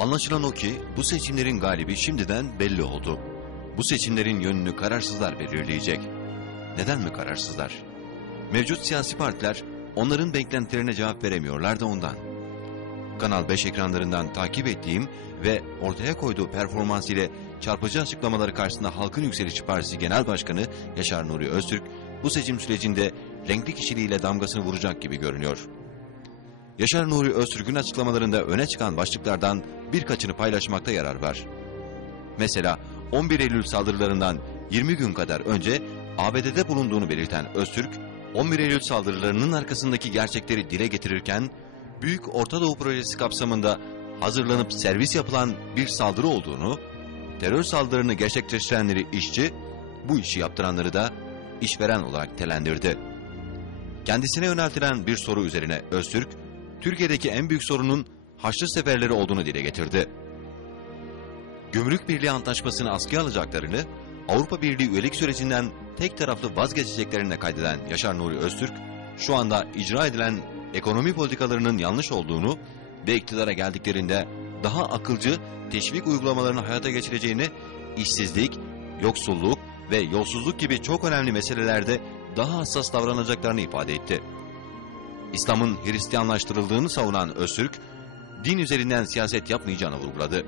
Anlaşılan o ki bu seçimlerin galibi şimdiden belli oldu. Bu seçimlerin yönünü kararsızlar belirleyecek. Neden mi kararsızlar? Mevcut siyasi partiler onların beklentilerine cevap veremiyorlar da ondan. Kanal 5 ekranlarından takip ettiğim ve ortaya koyduğu performans ile çarpıcı açıklamaları karşısında Halkın Yükselişi Partisi Genel Başkanı Yaşar Nuri Öztürk bu seçim sürecinde renkli kişiliğiyle damgasını vuracak gibi görünüyor. Yaşar Nuri Öztürk'ün açıklamalarında öne çıkan başlıklardan birkaçını paylaşmakta yarar var. Mesela 11 Eylül saldırılarından 20 gün kadar önce ABD'de bulunduğunu belirten Öztürk, 11 Eylül saldırılarının arkasındaki gerçekleri dile getirirken, Büyük Orta Doğu Projesi kapsamında hazırlanıp servis yapılan bir saldırı olduğunu, terör saldırılarını gerçekleştirenleri işçi, bu işi yaptıranları da işveren olarak telendirdi. Kendisine yöneltilen bir soru üzerine Öztürk, Türkiye'deki en büyük sorunun Haçlı seferleri olduğunu dile getirdi. Gümrük Birliği Antlaşması'nı askıya alacaklarını, Avrupa Birliği üyelik sürecinden tek taraflı vazgeçeceklerini de kaydeden Yaşar Nuri Öztürk, şu anda icra edilen ekonomi politikalarının yanlış olduğunu ve iktidara geldiklerinde daha akılcı teşvik uygulamalarını hayata geçireceğini, işsizlik, yoksulluk ve yolsuzluk gibi çok önemli meselelerde daha hassas davranacaklarını ifade etti. İslam'ın Hristiyanlaştırıldığını savunan Öztürk, din üzerinden siyaset yapmayacağını vurguladı.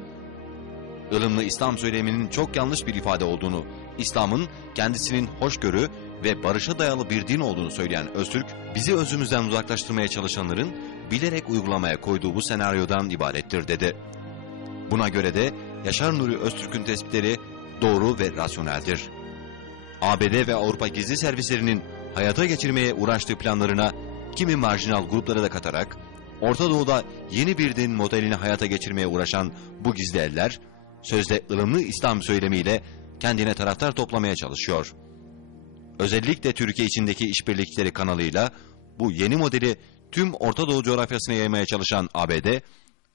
ılımlı İslam söyleminin çok yanlış bir ifade olduğunu, İslam'ın kendisinin hoşgörü ve barışa dayalı bir din olduğunu söyleyen Öztürk, bizi özümüzden uzaklaştırmaya çalışanların bilerek uygulamaya koyduğu bu senaryodan ibarettir dedi. Buna göre de Yaşar Nuri Öztürk'ün tespitleri doğru ve rasyoneldir. ABD ve Avrupa gizli servislerinin hayata geçirmeye uğraştığı planlarına kimi marjinal grupları da katarak Orta Doğu'da yeni bir din modelini hayata geçirmeye uğraşan bu gizli eller sözde ılımlı İslam söylemiyle kendine taraftar toplamaya çalışıyor. Özellikle Türkiye içindeki işbirlikleri kanalıyla bu yeni modeli tüm Orta Doğu coğrafyasına yaymaya çalışan ABD,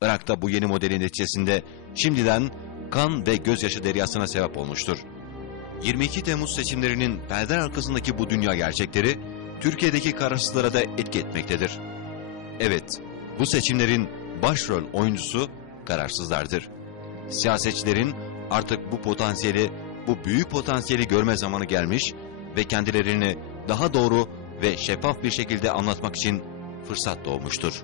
Irak'ta bu yeni modelin neticesinde şimdiden kan ve gözyaşı deryasına sebep olmuştur. 22 Temmuz seçimlerinin perde arkasındaki bu dünya gerçekleri Türkiye'deki kararsızlara da etki etmektedir. Evet, bu seçimlerin başrol oyuncusu kararsızlardır. Siyasetçilerin artık bu potansiyeli, bu büyük potansiyeli görme zamanı gelmiş ve kendilerini daha doğru ve şeffaf bir şekilde anlatmak için fırsat doğmuştur.